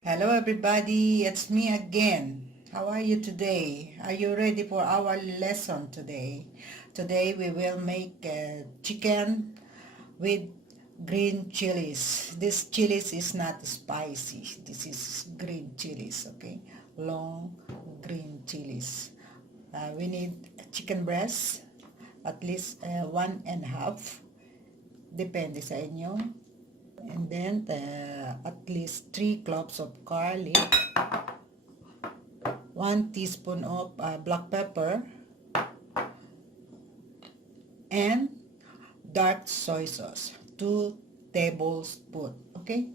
Hello everybody, it's me again. How are you today? Are you ready for our lesson today? Today we will make chicken with green chilies. This chilies is not spicy. This is green chilies, okay? Long green chilies. We need chicken breast, at least 1.5. Depende sa inyo. And then at least 3 cloves of garlic, 1 teaspoon of black pepper, and dark soy sauce, 2 tablespoons. Okay,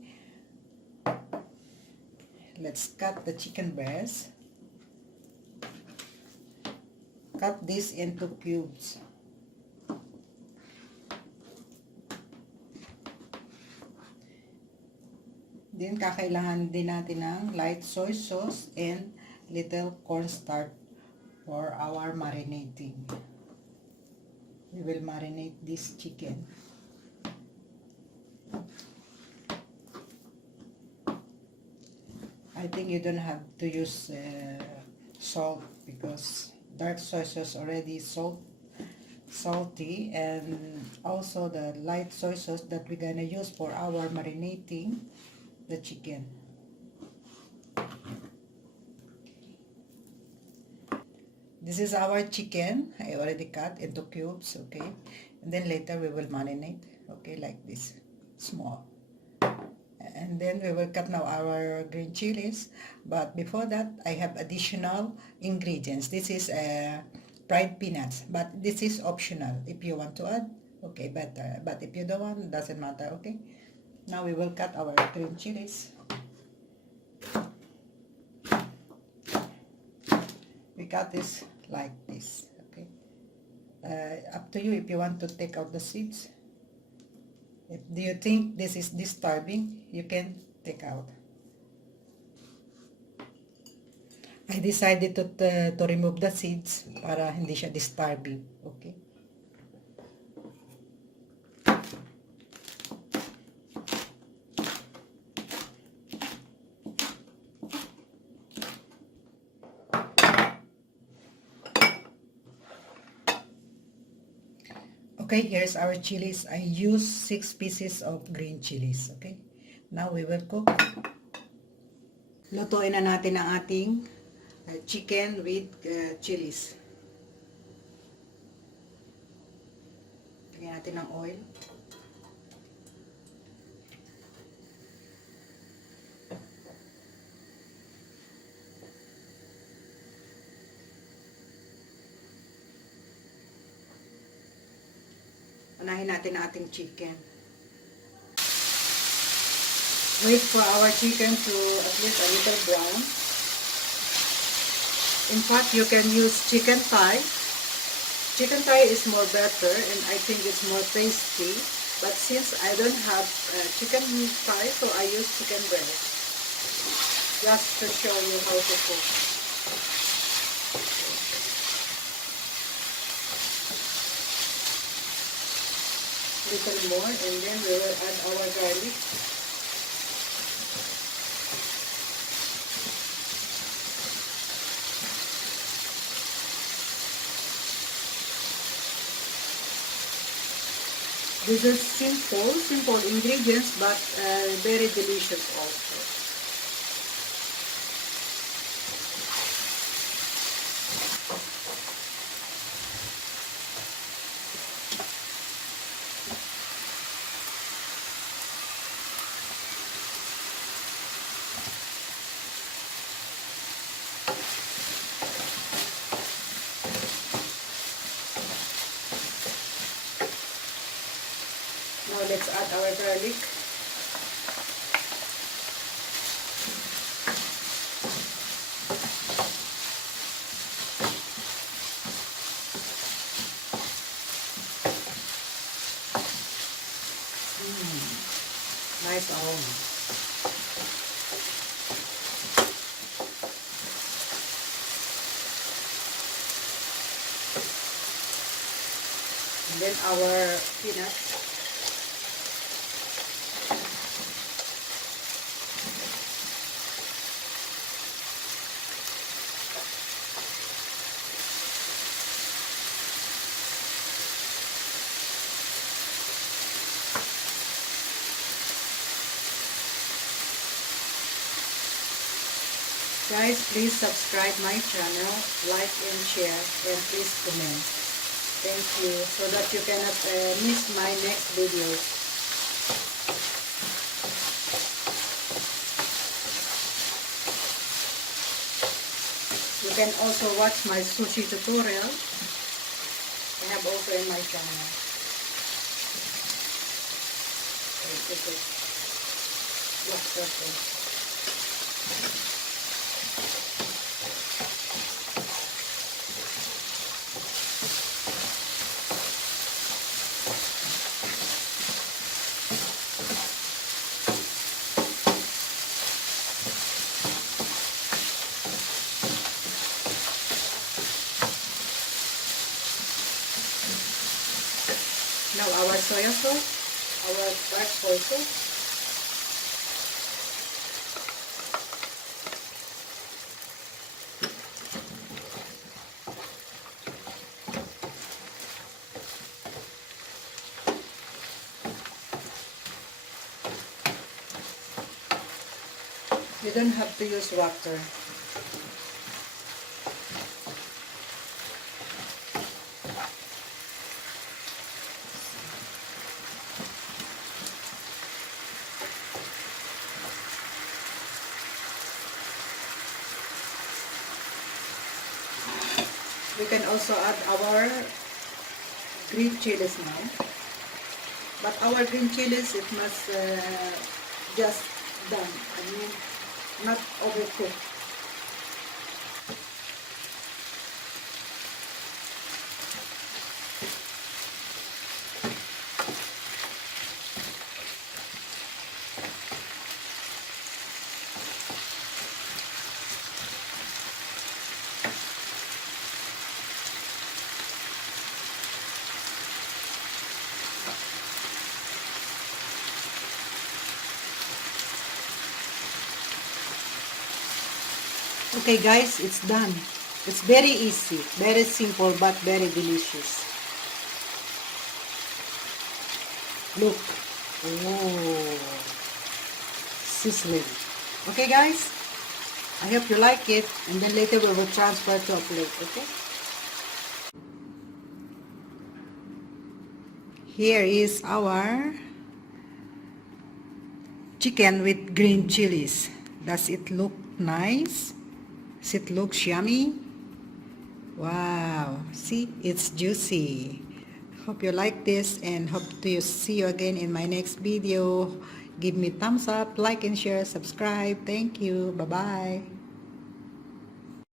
let's cut the chicken breast. Cut this into cubes. Then, kakailangan din natin ng light soy sauce and little cornstarch for our marinating. We will marinate this chicken. I think you don't have to use salt because dark soy sauce already salty, and also the light soy sauce that we're gonna use for our marinating the chicken. This is our chicken. I already cut into cubes, okay? And then later we will marinate, okay, like this, small. And then we will cut now our green chilies. But before that, I have additional ingredients. This is fried peanuts, but this is optional. If you want to add, okay, better. But if you don't want, doesn't matter, okay? Now we will cut our green chilies. We cut this like this, okay? Up to you if you want to take out the seeds. If do you think this is disturbing, you can take out. I decided to remove the seeds para hindi siya disturbing, okay? Okay, here's our chilies. I use 6 pieces of green chilies. Okay, now we will cook. Lutuin na natin ang ating chicken with chilies. Lagyan natin ng oil. Unahin natin ang ating chicken. Wait for our chicken to at least a little brown. In fact, you can use chicken thigh. Chicken thigh is more better and I think it's more tasty. But since I don't have chicken thigh, so I use chicken breast. Just to show you how to cook. Little more, and then we will add our garlic. This is simple ingredients, but very delicious also. Now let's add our garlic. Nice aroma. And then our peanuts. Guys, please subscribe my channel, like and share, and please comment. Thank you, so that you cannot miss my next videos. You can also watch my sushi tutorial. I have also in my channel. This is black pepper. Now our soya sauce, our dark soy sauce. You don't have to use water. We can also add our green chilies now. But our green chilies, it must just done. I mean, not overcooked. Okay guys, it's done. It's very easy, very simple, but very delicious. Look. Oh, sizzling. Okay guys, I hope you like it, and then later we will transfer to a plate, okay? Here is our chicken with green chilies. Does it look nice? Does it look yummy? Wow, see, it's juicy. Hope you like this, and hope to see you again in my next video. Give me thumbs up, like and share, subscribe. Thank you. Bye-bye.